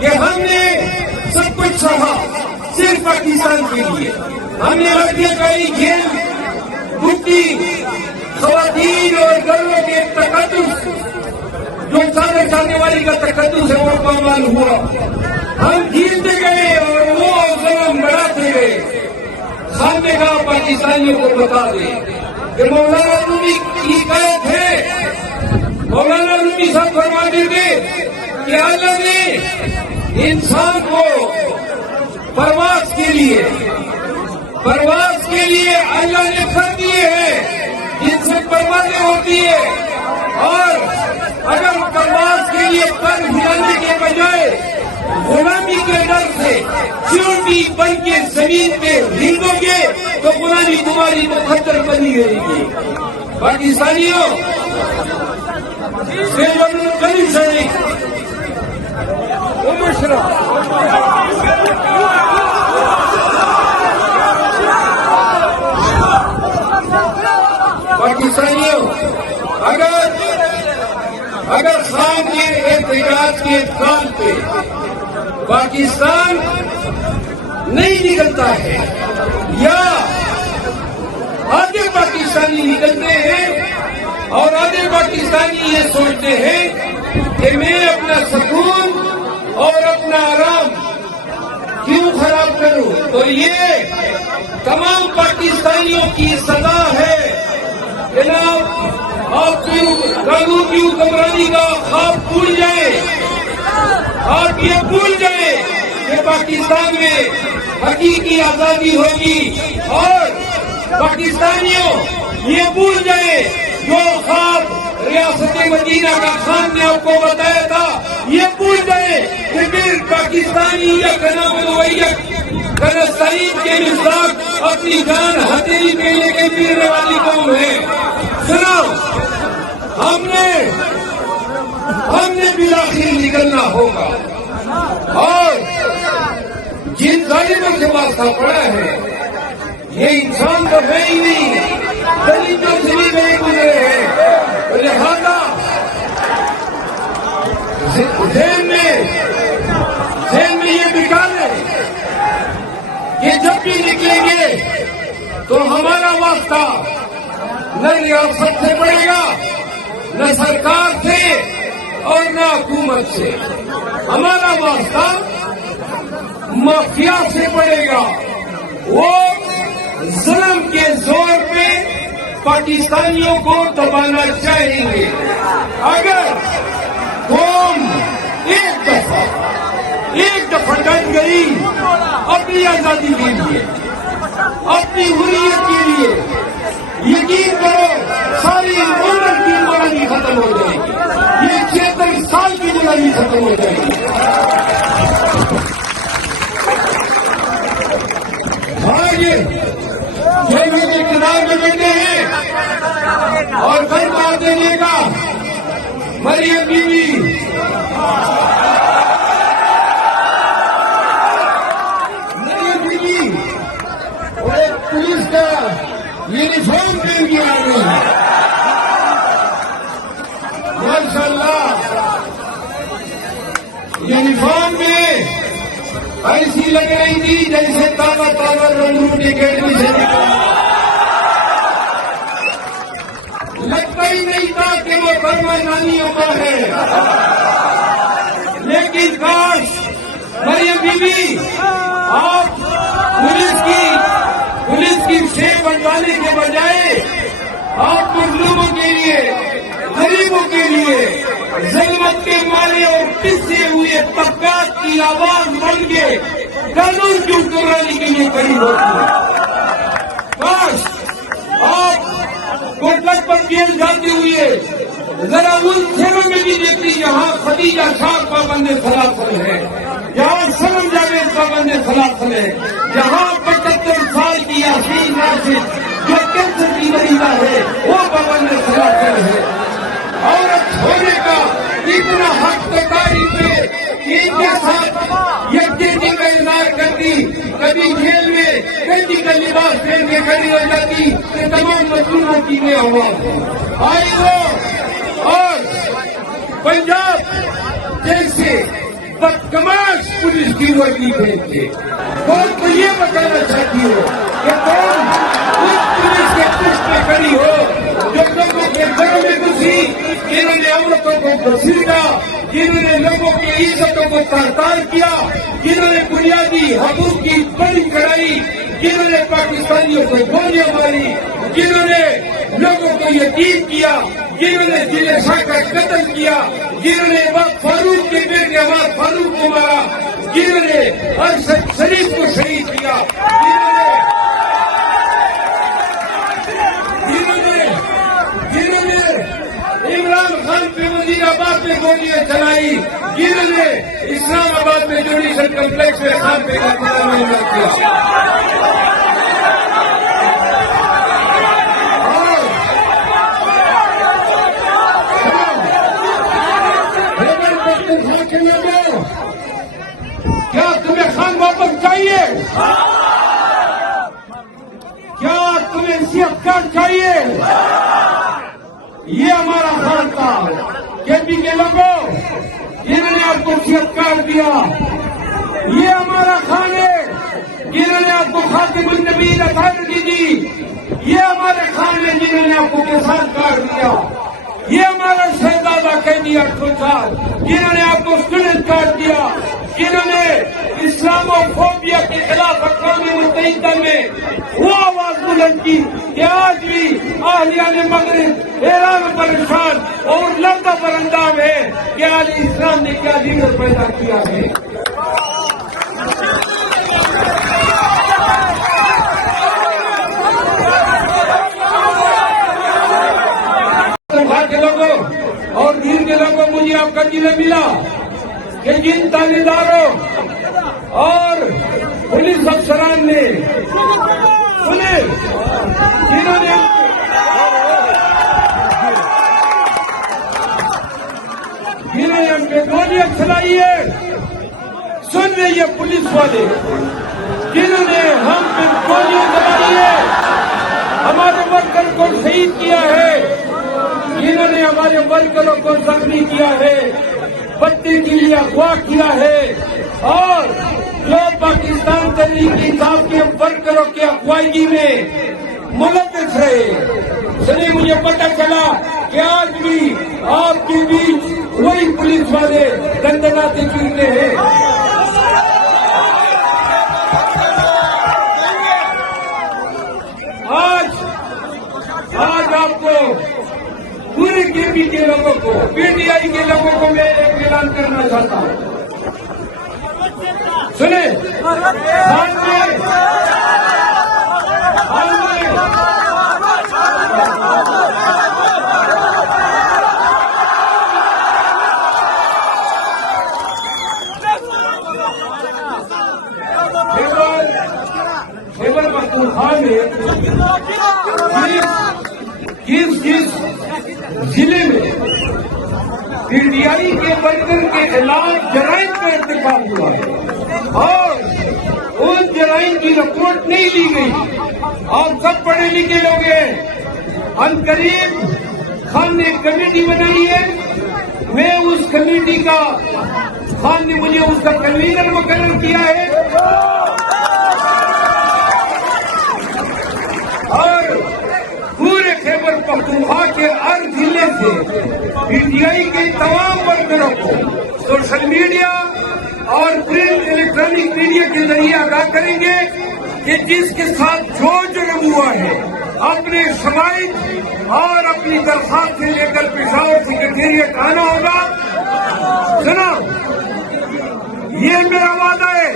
کہ ہم نے سب کچھ سہا صرف پاکستان کے لیے. ہم نے لڑکیاں کاری کھیل مٹی خواتین اور گھروں کے تقدس جو سامنے جانے والی کا تقدس ہے وہ پامال ہوا. ہم جیتتے گئے اور وہ ظلم بڑھاتے گئے. سامنے کا پاکستانیوں کو بتا دے کہ مولانا رومی کی قید ہے. مولانا رومی صاحب فرماتے تھے کہ اللہ نے انسان کو پرواز کے لیے اللہ نے کر دیے ہیں جن سے پروازیں ہوتی ہے. اور اگر پرواز کے لیے پر ہلانے کے بجائے غلامی کے ڈر سے چونٹی بن کے زمین پہ ہلو گے تو غلامی تمہاری مقدر بنی رہے گی. پاکستانیوں سے کبھی سنی پاکستانیوں اگر خان کے احتجاج کے کام پہ پاکستان نہیں نکلتا ہے یا آدھے پاکستانی نکلتے ہیں اور آدھے پاکستانی یہ سوچتے ہیں کہ میں اپنا سکون اور اپنا آرام کیوں خراب کروں, تو یہ تمام پاکستانیوں کی سزا ہے. جناب آپ قانون کی حکمرانی کا خواب بھول جائیں. آپ یہ بھول جائیں کہ پاکستان میں حقیقی آزادی ہوگی. اور پاکستانیوں یہ بھول جائیں جو خواب ریاست مدینہ کا خان نے آپ کو بتایا تھا. یہ بھول جائیں کہ پھر پاکستانی یا فلسطین کے مزاق اپنی جان ہتھیلی پہ لے کے پھرنے والی قوم ہے. سنو, ہم نے بالآخر نکلنا ہوگا. اور جن ظالموں سے واسطہ پڑا ہے یہ انسان تو ہے ہی نہیں, دلیلوں سے بھی نہیں گزرے ہیں. لہذا ذہن میں یہ بٹھا لیں کہ جب بھی نکلیں گے تو ہمارا واسطہ نہ ریاست سے پڑے گا, نہ سرکار سے اور نہ حکومت سے. ہمارا واسطہ مافیا سے پڑے گا. وہ ظلم کے زور پہ پاکستانیوں کو دبانا چاہیں گے. اگر قوم ایک دفعہ ڈٹ گئی اپنی آزادی کے لیے, اپنی حریت کے لیے, یقین کرو ساری عمر کی غلامی ختم ہو جائے گی. یہ 76 سال کی غلامی ختم ہو جائے گی. یہ لوگ اقتدار میں بیٹھے ہیں اور گھر مار دینے کا مریم بیوی اور ایک پولیس کا یونیفارم پہن کے آ گئی. ماشاء اللہ یونیفارم میں ایسی لگ رہی تھی جیسے تازہ رنگون اکیڈمی سے لگتا ہی نہیں تھا کہ وہ برما نانیوں کا ہے. لیکن کاش مریم بیوی آپ پولیس کی شیر بنوانے کے بجائے آپ مظلوموں کے لیے, غریبوں کے لیے, ظلمت کے مارے اور پسے ہوئے طبقات کی آواز بن کے قانون کی حکمرانی کے لیے قریب ہوتی ہے. کاش آپ کوٹلک پر جیل جاتے ہوئے ذرا ان شہروں میں بھی دیکھتی جہاں خدیجہ شاہ پابند خلافت ہے, جہاں سلم جاوید پابند خلافت ہے, جہاں 75 سال کی یاسین راشد جو کینسر کی مریضہ ہے وہ پابند خلافت ہے. عورت ہونے کا اتنا حق تکاری پہ ان کے ساتھ یکجہتی کا اظہار کرتی, کبھی جیل میں کئی کا لباس پہن کے کھڑی ہو جاتی کہ تمام مظلوموں کی میں آواز آئی ہو. اور پنجاب جیسے بدکماش की वो डिटेल थे। कौन तो ये बताना चाहती हो कि कौन उस पुलिस के पृष्ठ में खड़ी हो जो लोगों के घरों में घुसी, जिन्होंने औरतों को घसीटा, जिन्होंने लोगों की इज्जतों को तार-तार किया, जिन्होंने बुनियादी हकूक की बड़ी कराई, जिन्होंने पाकिस्तानियों को गोलियां मारी, जिन्होंने लोगों को यतीम किया, जिन्होंने जिले शाह का कत्ल किया, जिन्होंने फारूक के बेटे अवाद फारूक को मारा, जिन्होंने अरशद शरीफ को शहीद किया, जिन्होंने इमरान खान पे वजीराबाद में गोलियां चलाई, जिन्होंने इस्लामाबाद में जुडिशल कम्प्लेक्स में खान पे का हमला किया। क्या तुम्हें खान वापस चाहिए? क्या तुम्हें सियासत चाहिए? ये हमारा खान था। केपी के लोगों जिन्होंने आपको सियासत दिया, ये हमारा खान है जिन्होंने आपको खातिमुन नबीय्यीन अथॉरिटी दी, ये हमारे खान है जिन्होंने आपको किसान कार्ड दिया, ये हमारा शहजादा कैदी 8 साल जिन्होंने आपको स्टूडेंट कार्ड दिया, जिन्होंने इस्लामोफोबिया के खिलाफ अक़वाम मुत्तहिदा में वो आवाज बुलंद की कि आज भी अहलियाने मगरिब हैरान परेशान और लड़का बरंदाम है कि आज इस्लाम ने क्या लीडर पैदा किया है। के लोगों और दीन के लोगों, मुझे आपका जिले मिला कि जिन थानेदारों और पुलिस अफसरान ने जिन्होंने हम पे गोलियां चलाई है, सुन रही है पुलिस वाले, जिन्होंने हम पे गोलियां चलाई है, हमारे वर्कर को शहीद किया है, जिन्होंने हमारे वर्करों को जख्मी किया है, बत्ती के लिए अगवा किया है, और जो पाकिस्तान तहरीक इंसाफ के वर्करों की अगवाई में मुलव्विस रहे। सुनिए, मुझे पता चला कि आज भी आपके बीच वही पुलिस वाले दंडनाते फिरते हैं। आज आपको पूरे केपी के लोगों को, पीटीआई के लोगों को मैं एक ऐलान करना चाहता हूँ। सुने, खैबर पख्तूनख्वा में जिस जिले में पीटीआई के वर्कर के खिलाफ जराइम का इर्तिकाब हुआ है और उन जराइम की रिपोर्ट नहीं ली गई, आप सब पढ़े लिखे लोग हैं। अनकरीब खान ने एक कमेटी बनाई है, मैं उस कमेटी का, खान ने मुझे उसका कन्वीनर मुकर्रर किया है और पूरे खैबर पख्तूनख्वा के हर जिले से पीटीआई के तमाम वर्करों को सोशल मीडिया और प्रिंट इलेक्ट्रॉनिक मीडिया के जरिए आगाह करेंगे कि जिसके साथ जो जुर्म हुआ है अपने शवाहिद और अपनी दरख्वास्त से लेकर पेशावर सेक्रेटेरिएट आना होगा। सुनो, ये मेरा वादा है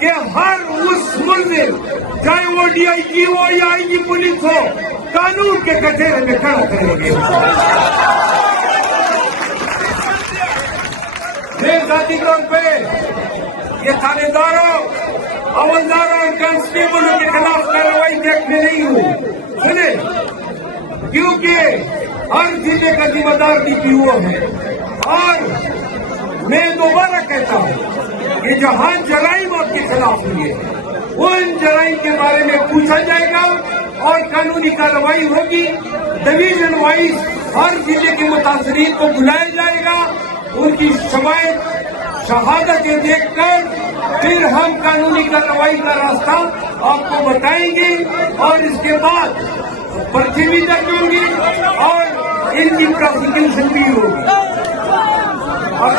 कि हर उस मुल्जिम, चाहे वो डीआईजी हो या आईजी पुलिस हो, कानून के कटघरे में खड़ा करेंगे। मैं जाती तौर पे ये थानेदारों, हवलदारों और कांस्टेबलों के खिलाफ कार्रवाई देखने नहीं हूँ। सुने, क्योंकि हर जिले का जिम्मेदार डीपीओ है और मैं दोबारा कहता हूँ कि जहाँ जराइम आपके खिलाफ हुई है उन जराइम के बारे में पूछा जाएगा और कानूनी कार्रवाई होगी। डिवीजन वाइज हर जिले के मुतासरीन को बुलाया जाएगा, उनकी शवायद शहादतें देखकर फिर हम कानूनी कार्रवाई का रास्ता आपको बताएंगे और इसके बाद पर्ची भी दर्ज होंगी और इनकी प्रोसिक्यूशन भी होगी। और